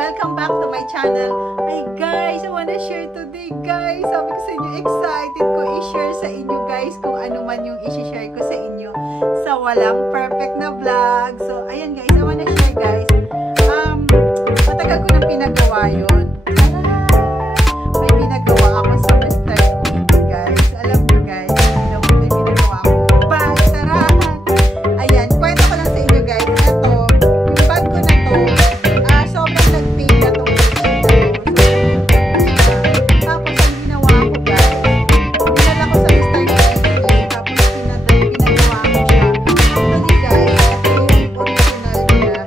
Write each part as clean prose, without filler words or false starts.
Welcome back to my channel. Hey guys, I wanna share today guys. Sabi ko sa inyo, excited ko i-share sa inyo guys kung ano man yung i-share ko sa inyo sa walang perfect na vlog. So, ayan guys, I wanna share guys. Matagal ko nang pinagawa yun. May pinagawa ako sa Mr. Quickie guys. Alam mo guys, may pinagawa ako. Bag, tarahan. Ayan, kwento ko lang sa inyo guys. Ito, yung bag ko na to, sobrang nag-pay na to. Tapos, ang ginawa ko guys, pinala ko sa Mr. Quickie. Tapos, pinagawa ko siya. Actually guys, ito yung original niya.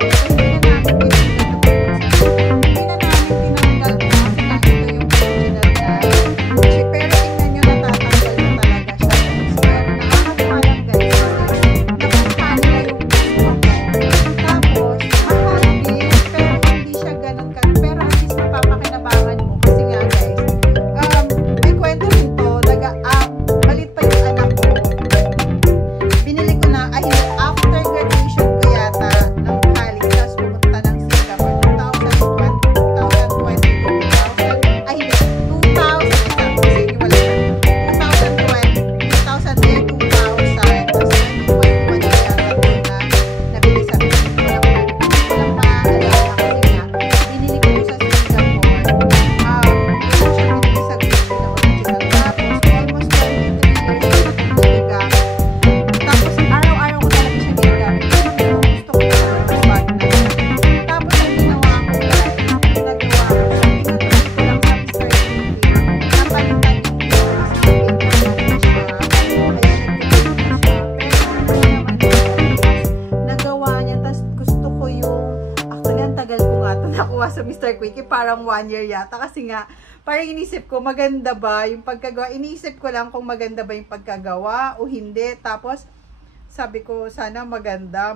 Nakuha sa Mr. Quickie, parang 1 year yata kasi nga, parang inisip ko maganda ba yung pagkagawa, inisip ko lang kung maganda ba yung pagkagawa o hindi, tapos sabi ko sana maganda,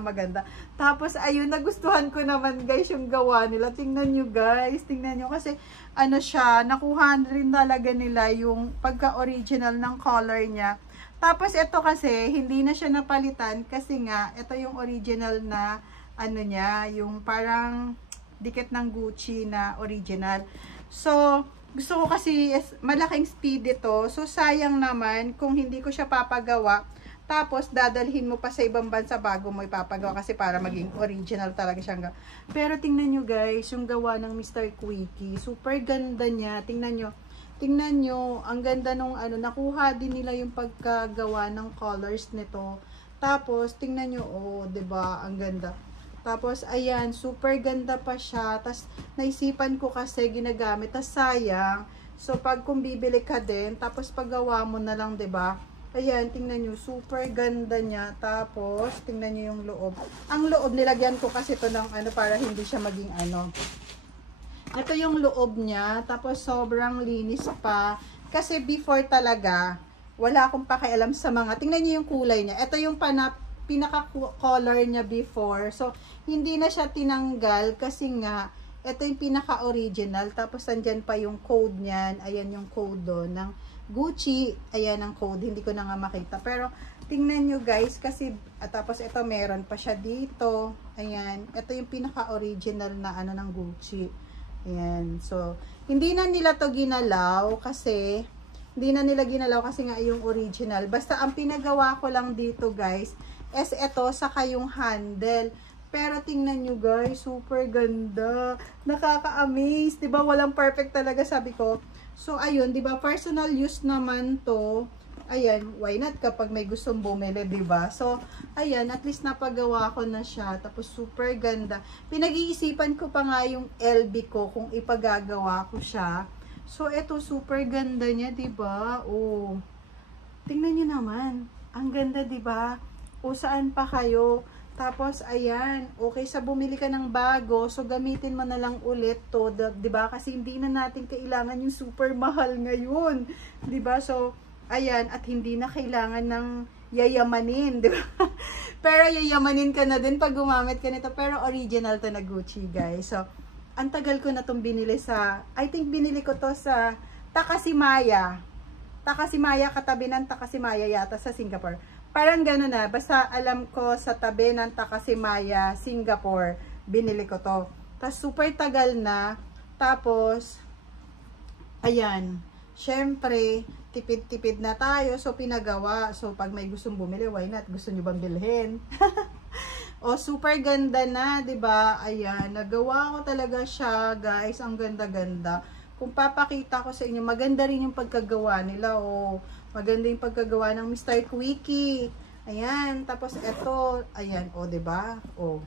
tapos ayun, nagustuhan ko naman guys yung gawa nila. Tingnan nyo guys, tingnan nyo kasi ano siya, nakuha rin talaga nila yung pagka-original ng color niya. Tapos ito kasi hindi na siya napalitan kasi nga ito yung original na ano niya, yung parang dikit ng Gucci na original. So, gusto ko kasi malaking speed ito. So, sayang naman kung hindi ko siya papagawa. Tapos, dadalhin mo pa sa ibang bansa bago mo ipapagawa kasi para maging original talaga siyang. Pero, tingnan nyo guys, yung gawa ng Mr. Quickie. Super ganda niya. Tingnan nyo. Tingnan nyo, ang ganda nung ano, nakuha din nila yung pagkagawa ng colors nito. Tapos, tingnan nyo, oh, 'di ba? Ang ganda. Tapos, ayan, super ganda pa siya. Tapos, naisipan ko kasi ginagamit. Tapos, sayang. So, kung bibili ka din, tapos paggawa mo na lang, 'di ba? Ayan, tingnan nyo, super ganda niya. Tapos, tingnan nyo yung loob. Ang loob, nilagyan ko kasi ito ng ano, para hindi siya maging ano. Ito yung loob niya. Tapos, sobrang linis pa. Kasi, before talaga, wala akong pakialam sa mga, tingnan nyo yung kulay niya. Ito yung pinaka-color niya before. So, hindi na siya tinanggal kasi nga, ito yung pinaka-original. Tapos, andyan pa yung code niyan. Ayan yung code doon ng Gucci. Ayan ang code. Hindi ko na nga makita. Pero, tingnan nyo guys. Kasi, tapos ito meron pa siya dito. Ayan. Ito yung pinaka-original na ano ng Gucci. Ayan. So, hindi na nila to ginalaw kasi, nga yung original. Basta, ang pinagawa ko lang dito guys, is ito, saka yung handle. Pero tingnan nyo guys, super ganda. Nakaka-amaze. Diba? Walang perfect talaga, sabi ko. So, ayun, diba? Personal use naman to. Ayan, why not kapag may gustong bumili, diba? So, ayan, at least napagawa ko na siya. Tapos, super ganda. Pinag-iisipan ko pa nga yung LB ko kung ipagagawa ko siya. So, ito, super ganda niya, diba? Oh, tingnan nyo naman. Ang ganda, diba? O saan pa kayo? Tapos, ayan, okay sa bumili ka ng bago, so gamitin mo na lang ulit to, diba? Kasi hindi na natin kailangan yung super mahal ngayon, diba? So, ayan, at hindi na kailangan ng yayamanin, diba? Pero yayamanin ka na din pag gumamit ka nito, pero original to na Gucci, guys. So, ang tagal ko na itong binili sa, I think binili ko to sa Takashimaya. Takashimaya, katabi ng Takashimaya yata sa Singapore. Parang gano'n na. Basta alam ko sa tabi ng Takashimaya, Singapore, binili ko to. Tas super tagal na. Tapos, ayan. Syempre, tipid-tipid na tayo. So, pinagawa. So, pag may gustong bumili, why not? Gusto nyo bang bilhin? O, super ganda na, 'di ba? Ayan, nagawa ko talaga siya, guys. Ang ganda-ganda. Kung papakita ko sa inyo, maganda rin yung pagkagawa nila. O, maganda yung pagkagawa ng Mr. Quickie. Ayan, tapos eto, ayan, o, 'di ba? O.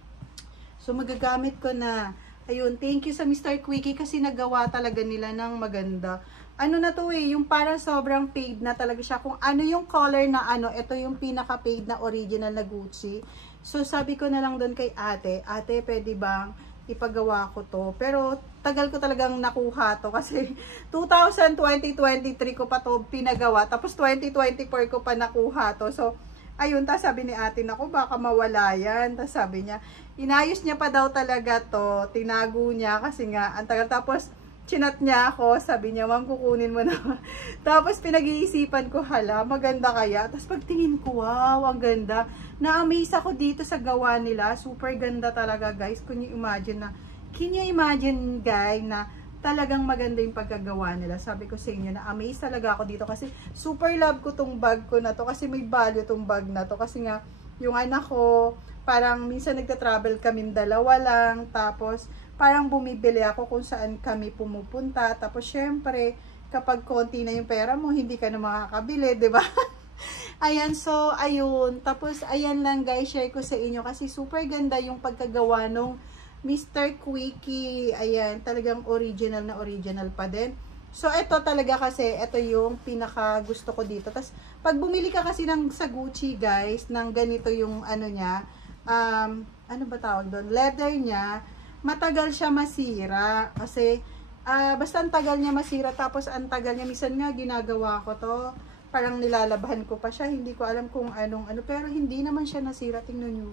So, magagamit ko na. Ayun, thank you sa Mr. Quickie kasi nagawa talaga nila ng maganda. Ano na to yung parang sobrang paid na talaga siya. Kung ano yung color na ito yung pinaka-paid na original na Gucci. So, sabi ko na lang doon kay ate, pwede bang ipagawa ko to? Pero, tagal ko talagang nakuha to kasi 2020-2023 ko pa to pinagawa. Tapos, 2024 ko pa nakuha to. So, ayun, ta sabi ni ate, naku, baka mawala yan. Ta sabi niya, inayos niya pa daw talaga to. Tinago niya kasi nga, ang tagal. Tapos, chinat niya ako, sabi niya, ma'am, kukunin mo na. Tapos, pinag-iisipan ko, hala, maganda kaya? Tapos, pagtingin ko, wow, ang ganda. Na-amaze ako dito sa gawa nila. Super ganda talaga, guys. Can you imagine, guys, na talagang maganda yung pagkagawa nila. Sabi ko sa inyo, na-amaze talaga ako dito. Kasi, super love ko tong bag ko na to. Kasi may value tong bag na to. Kasi nga, yung anak ko, parang minsan nagta-travel kami dalawa lang. Tapos, parang bumibili ako kung saan kami pumupunta. Tapos, syempre, kapag konti na yung pera mo, hindi ka na makakabili, di ba? Ayan, so, ayun. Tapos, ayan lang, guys, share ko sa inyo. Kasi, super ganda yung pagkagawa nung Mr. Quickie. Ayan, talagang original na original pa din. So, ito talaga kasi, ito yung pinaka gusto ko dito. Tapos, pag bumili ka kasi sa Gucci, guys, ng ganito yung ano niya, ano ba tawag doon? Leather niya, matagal siya masira. Kasi, basta ang tagal niya masira, tapos ang tagal niya, minsan nga ginagawa ko to, parang nilalabahan ko pa siya, hindi ko alam kung anong pero hindi naman siya nasira, tingnan nyo.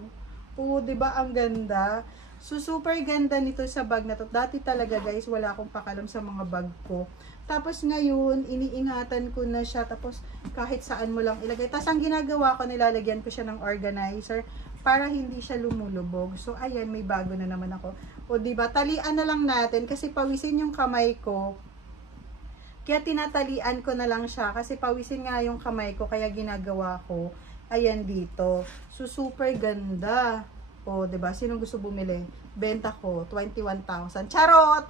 Oo, diba ang ganda? So, super ganda nito sa bag na to. Dati talaga, guys, wala akong pakalam sa mga bag ko. Tapos ngayon, iniingatan ko na siya, tapos kahit saan mo lang ilagay. Tapos ang ginagawa ko, nilalagyan ko siya ng organizer para hindi siya lumulubog. So, ayan, may bago na naman ako. O, diba, talian na lang natin kasi pawisin yung kamay ko. Kaya tinatalian ko na lang siya kasi pawisin nga yung kamay ko, kaya ginagawa ko, ayan dito. So, super ganda. O, diba? Sinong gusto bumili? Benta ko, 21,000. Charot!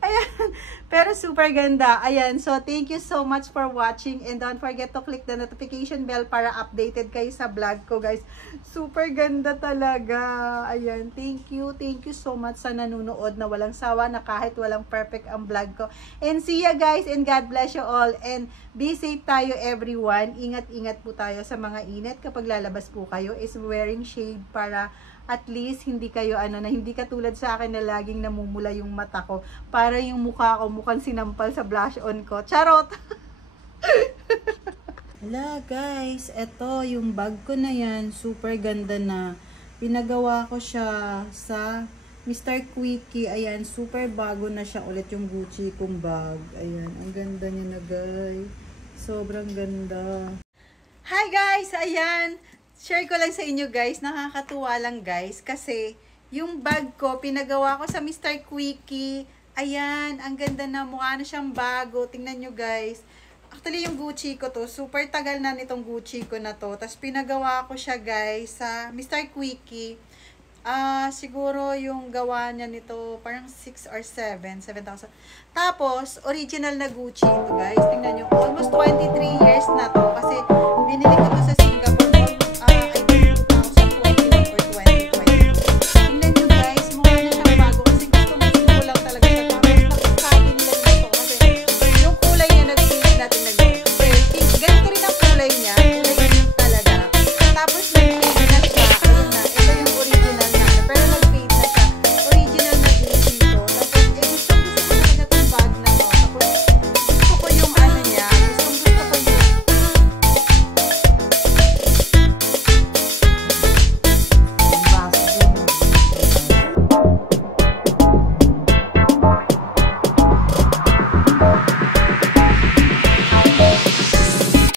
Ayan. Pero super ganda. Ayan. So, thank you so much for watching. And don't forget to click the notification bell para updated kayo sa vlog ko, guys. Super ganda talaga. Ayan. Thank you. Thank you so much sa nanonood na walang sawa, na kahit walang perfect ang vlog ko. And see ya, guys. And God bless you all. And be safe tayo, everyone. Ingat-ingat po tayo sa mga init. Kapag lalabas po kayo, is wearing shade para at least hindi kayo hindi katulad sa akin na laging namumula yung mata ko, para yung mukha ko mukhang sinampal sa blush on ko. Charot. Hala, guys, eto yung bag ko na yan, super ganda na. Pinagawa ko siya sa Mr. Quickie. Ayan, super bago na siya ulit yung Gucci kong bag. Ayan, ang ganda niya na, guys. Sobrang ganda. Hi, guys, ayan. Share ko lang sa inyo, guys. Nakakatuwa lang, guys. Kasi, yung bag ko, pinagawa ko sa Mr. Quickie. Ayan, ang ganda na. Mukha na siyang bago. Tingnan nyo, guys. Actually, yung Gucci ko to, super tagal na nitong Gucci ko na to. Tapos, pinagawa ko siya, guys, sa Mr. Quickie. Siguro yung gawa niya nito, parang 6 or 7,000. Tapos, original na Gucci ito, guys. Tingnan nyo. Almost 23 years na to. Kasi, binili ko to sa